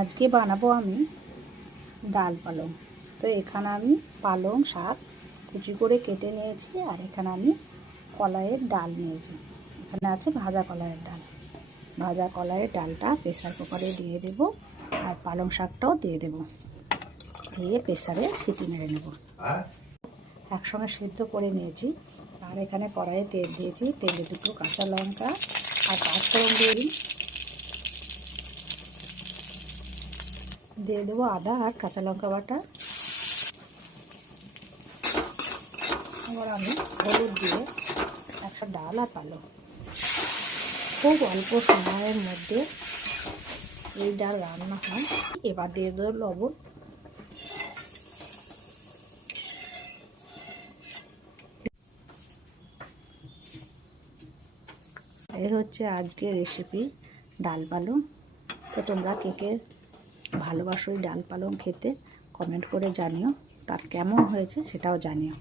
আজকে বানাবো আমি ডাল পালং। তো এখানে আমি পালং শাক কুচি করে কেটে নিয়েছি, আর এখানে আমি কলাইয়ের ডাল নিয়েছি। এখানে আছে ভাজা কলাইয়ের ডাল। ভাজা কলাইয়ের ডালটা প্রেসার কুকারে দিয়ে দেব, আর পালং শাকটাও দিয়ে দেব, দিয়ে প্রেসারে সিটি মেরে নেব। একসঙ্গে সিদ্ধ করে নিয়েছি। আর এখানে কড়াইয়ে তেল দিয়েছি, তেলে দুটো কাঁচা লঙ্কা আর পাঁচফোড়ন দিয়ে দেবো আদা আর কাঁচা লঙ্কা বাটা। এবার আমি হলুদ দিয়ে একটা ডাল আর পালং, খুব অল্প সময়ের মধ্যে এই ডাল রান্না হয়। এবার দিয়ে দেবো লবণ। এই হচ্ছে আজকের রেসিপি ডাল পালং। তো তোমরা কে কে ভালোবাসো এই ডাল পালং খেতে কমেন্ট করে জানিও, তার কেমন হয়েছে সেটাও জানিও।